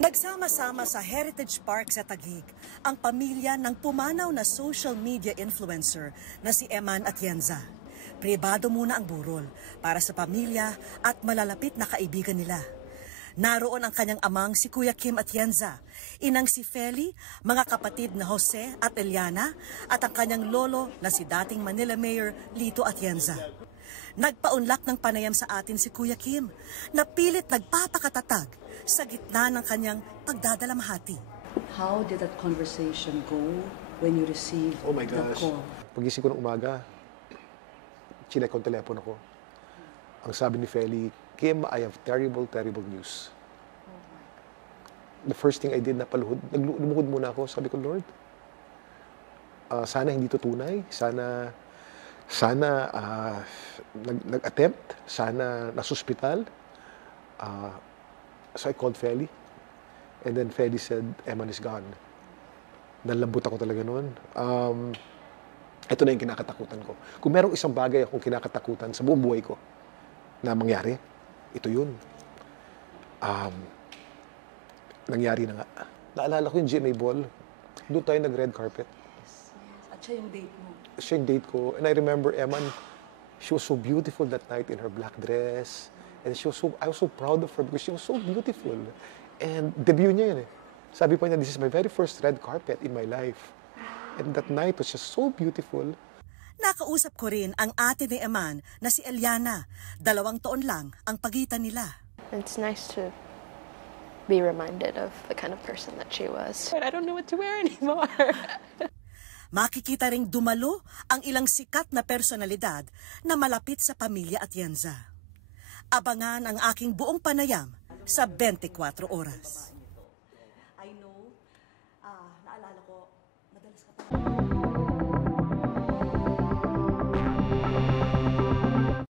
Nagsama-sama sa Heritage Park sa Taguig ang pamilya ng pumanaw na social media influencer na si Eman Atienza. Pribado muna ang burol para sa pamilya at malalapit na kaibigan nila. Naroon ang kanyang amang si Kuya Kim Atienza, inang si Feli, mga kapatid na Jose at Eliana, at ang kanyang lolo na si dating Manila Mayor Lito Atienza. Nagpaunlak ng panayam sa atin si Kuya Kim, na pilit nagpapakatatag sa gitna ng kanyang pagdadalamhati. How did that conversation go when you received the call? Pagising ko ng umaga, chinek ko ang telepono ko. Ang sabi ni Feli, Kim, I have terrible, terrible news. The first thing I did, lumukod muna ako. Sabi ko, Lord, sana hindi to tunay. Sana nag-attempt. Sana nasuspital. So I called Feli. And then Feli said, Eman is gone. Nalambot ako talaga noon. Ito na yung kinakatakutan ko. Kung merong isang bagay akong kinakatakutan sa buong buhay ko na mangyari, ito yun. Nangyari na nga. Naalala ko yung GMA Ball. Doon tayo nag-red carpet. Yes. At siya yung date mo. Siya yung date ko. And I remember Eman, she was so beautiful that night in her black dress. And I was so proud of her because she was so beautiful. And debut niya yun eh. Sabi pa niya, this is my very first red carpet in my life. And that night was just so beautiful. Nakausap ko rin ang ate ni Eman na si Eliana. 2 taon lang ang pagitan nila. It's nice to be reminded of the kind of person that she was. But I don't know what to wear anymore. Makikita ring dumalo ang ilang sikat na personalidad na malapit sa pamilya Atienza. Abangan ang aking buong panayam sa 24 oras. I know, naalala ko, madalas ka